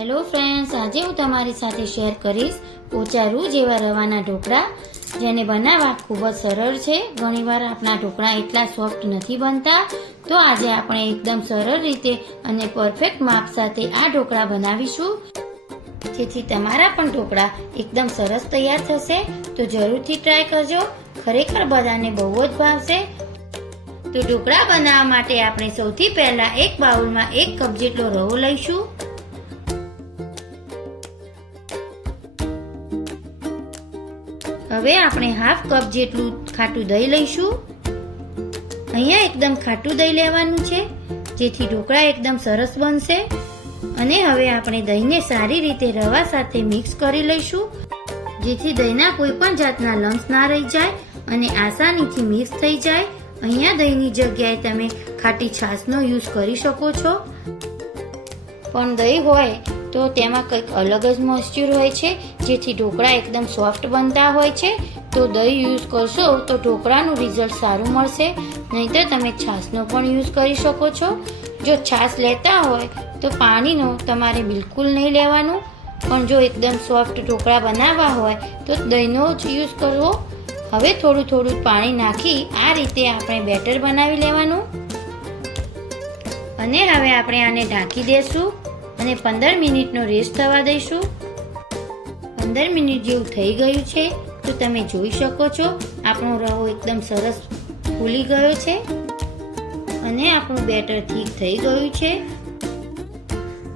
Hello friends આજે હું તમારી સાથે શેર કરીશ પોચા રૂ જેવા રવાના ઢોકળા, જેને બનાવવા ખૂબ જ સરળ છે. ઘણીવાર આપણા ઢોકળા એટલા સોફ્ટ નથી બનતા, તો આજે આપણે એકદમ સરળ રીતે અને પરફેક્ટ માપ સાથે આ ઢોકળા બનાવીશું. જેથી તમારા પણ ઢોકળા એકદમ સરસ તૈયાર થશે. તો જરૂરથી ટ્રાય કરજો. ખરેખર બધાને બહુ જ ભાવશે. તો ઢોકળા બનાવવા માટે આપણે સૌથી પહેલા એક બાઉલમાં એક કપ જેટલો રવો લઈશું. હવે આપણે હાફ કપ જેટલું ખાટું દહીં લઈશું. અહીંયા એકદમ ખાટું દહીં લેવાનું છે, જેથી ઢોકળા એકદમ સરસ બનશે. અને હવે આપણે દહીંને સારી રીતે રવા સાથે મિક્સ કરી લઈશું, જેથી દહીંના કોઈ પણ જાતના લમ્સ ના રહી જાય અને આસાનીથી મિક્સ થઈ જાય. અહીંયા દહીંની જગ્યાએ તમે ખાટી છાશનો યુઝ કરી શકો છો. પણ દહીં હોય તો તેમાં કંઈક અલગ જ મોઇસ્ચર હોય છે, જેથી ઢોકળા એકદમ સોફ્ટ બનતા હોય છે. તો દહીં યુઝ કરશો તો ઢોકળાનું રિઝલ્ટ સારું મળશે. નહીંતર તમે છાશનો પણ યુઝ કરી શકો છો. જો છાશ લેતા હોય, તો પાણીનો તમારે બિલકુલ નહીં લેવાનું. પણ જો એકદમ સોફ્ટ ઢોકળા બનાવવા હોય, તો દહીંનો જ યુઝ કરવો. હવે થોડું થોડું પાણી નાખી આ રીતે આપણે બેટર બનાવી લેવાનું. અને હવે આપણે આને ઢાંકી દેશું. અને પંદર મિનિટનો રેસ્ટ થવા દઈશું. પંદર મિનિટ જેવું થઈ ગયું છે, તો તમે જોઈ શકો છો, આપણો રવો એકદમ સરસ ફૂલી ગયો છે અને આપણું બેટર ઠીક થઈ ગયું છે.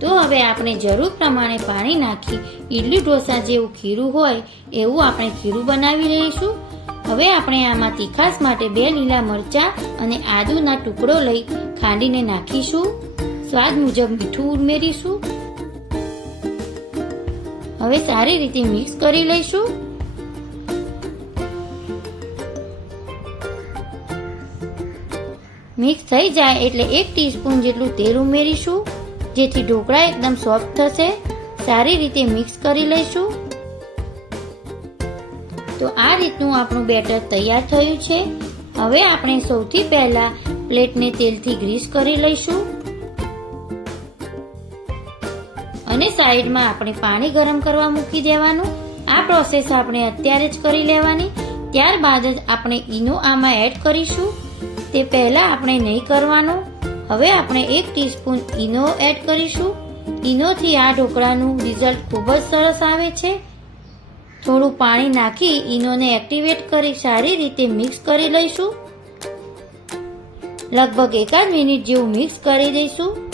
તો હવે આપણે જરૂર પ્રમાણે પાણી નાખી ઈડલી ઢોસા જેવું ખીરું હોય એવું આપણે ખીરું બનાવી લઈશું. હવે આપણે આમાં તીખાસ માટે બે લીલા મરચા અને આદુના ટુકડો લઈ ખાંડીને નાખીશું. સ્વાદ મુજબ મીઠું ઉમેરીશું. હવે સારી રીતે મિક્સ કરી લઈશું. મિક્સ થઈ જાય એટલે એક ટીસ્પૂન જેટલું તેલ ઉમેરીશું, જેથી ઢોકળા એકદમ સોફ્ટ થશે. સારી રીતે મિક્સ કરી લઈશું. તો આ રીતનું આપણું બેટર તૈયાર થયું છે. હવે આપણે સૌથી પહેલા પ્લેટને તેલથી ગ્રીસ કરી લઈશું. અને સાઈડમાં આપણે પાણી ગરમ કરવા મૂકી દેવાનું. આ પ્રોસેસ આપણે અત્યારે જ કરી લેવાની. ત્યારબાદ જ આપણે ઈનો આમાં એડ કરીશું. તે પહેલાં આપણે નહીં કરવાનું. હવે આપણે એક ટીસ્પૂન ઈનો એડ કરીશું. ઈનોથી આ ઢોકળાનું રિઝલ્ટ ખૂબ જ સરસ આવે છે. થોડું પાણી નાખી ઈનોને એક્ટિવેટ કરી સારી રીતે મિક્સ કરી લઈશું. લગભગ એકાદ મિનિટ જેવું મિક્સ કરી દઈશું.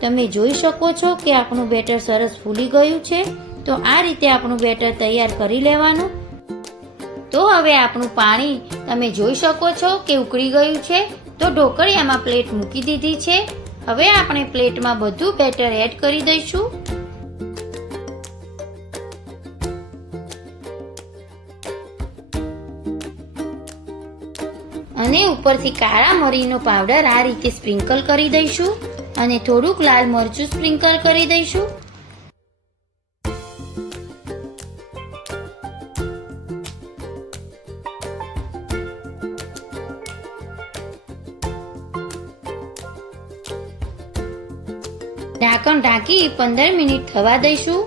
તમે જોઈ શકો છો કે આપણું બેટર સરસ ફૂલી ગયું છે. તો આ રીતે આપણું બેટર તૈયાર કરી લેવાનું. તો હવે આપણું પાણી તમે જોઈ શકો છો કે ઉકળી ગયું છે. તો ઢોકળિયામાં પ્લેટ મૂકી દીધી છે. હવે આપણે પ્લેટમાં બધું બેટર એડ કરી દઈશું. અને ઉપરથી કાળા મરીનો પાવડર આ રીતે સ્પ્રિંકલ કરી દઈશું. અને થોડુંક લાલ મરચું સ્પ્રિંકલ કરી દઈશું. ઢાંકણ ઢાંકી પંદર મિનિટ થવા દઈશું.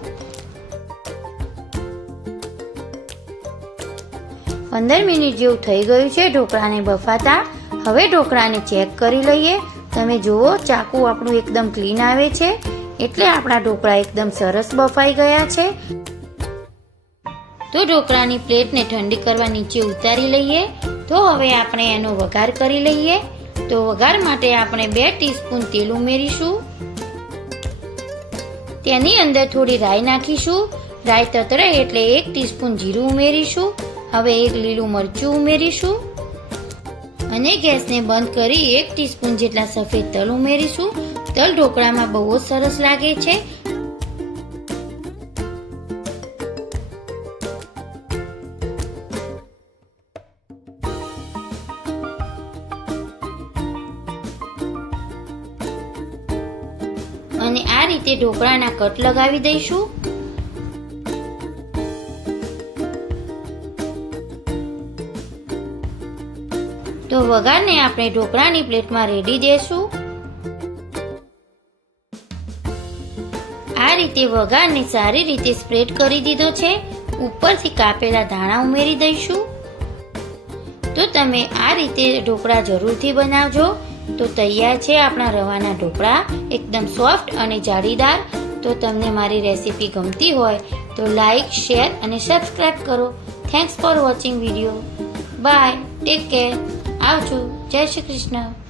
પંદર મિનિટ જેવું થઈ ગયું છે ઢોકળાને બફાતા. હવે ઢોકળાને ચેક કરી લઈએ. તમે જુઓ, ચાકુ આપણું એકદમ ક્લીન આવે છે, એટલે આપણા ઢોકળા એકદમ સરસ બફાઈ ગયા છે. તો ઢોકળાની પ્લેટને ઠંડી કરવા નીચે ઉતારી લઈએ. તો હવે આપણે એનો વઘાર કરી લઈએ. તો વઘાર માટે આપણે બે ટીસ્પૂન તેલ ઉમેરીશું. તેની અંદર થોડી રાઈ નાખીશું. રાઈ તતરે એટલે એક ટીસ્પૂન જીરું ઉમેરીશું. હવે એક લીલું મરચું ઉમેરીશું. અને ગેસને બંધ કરી એક ટીસ્પૂન જેટલા સફેદ તલ ઉમેરીશું. તલ ઢોકળામાં બહુ જ સરસ લાગે છે. અને આ રીતે ઢોકળાના કટ લગાવી દઈશું. તો વઘારને આપણે ઢોકળાની પ્લેટમાં રેડી દેશું. આ રીતે વઘારને સારી રીતે સ્પ્રેડ કરી દીધો છે. ઉપરથી કાપેલા ધાણા ઉમેરી દઈશું. તો તમે આ રીતે ઢોકળા જરૂરથી બનાવજો. તો તૈયાર છે આપણા રવાના ઢોકળા, એકદમ સોફ્ટ અને જાળીદાર. તો તમને મારી રેસીપી ગમતી હોય તો લાઈક, શેર અને સબસ્ક્રાઈબ કરો. Thanks for watching video bye take care આવજો. જય શ્રી કૃષ્ણ.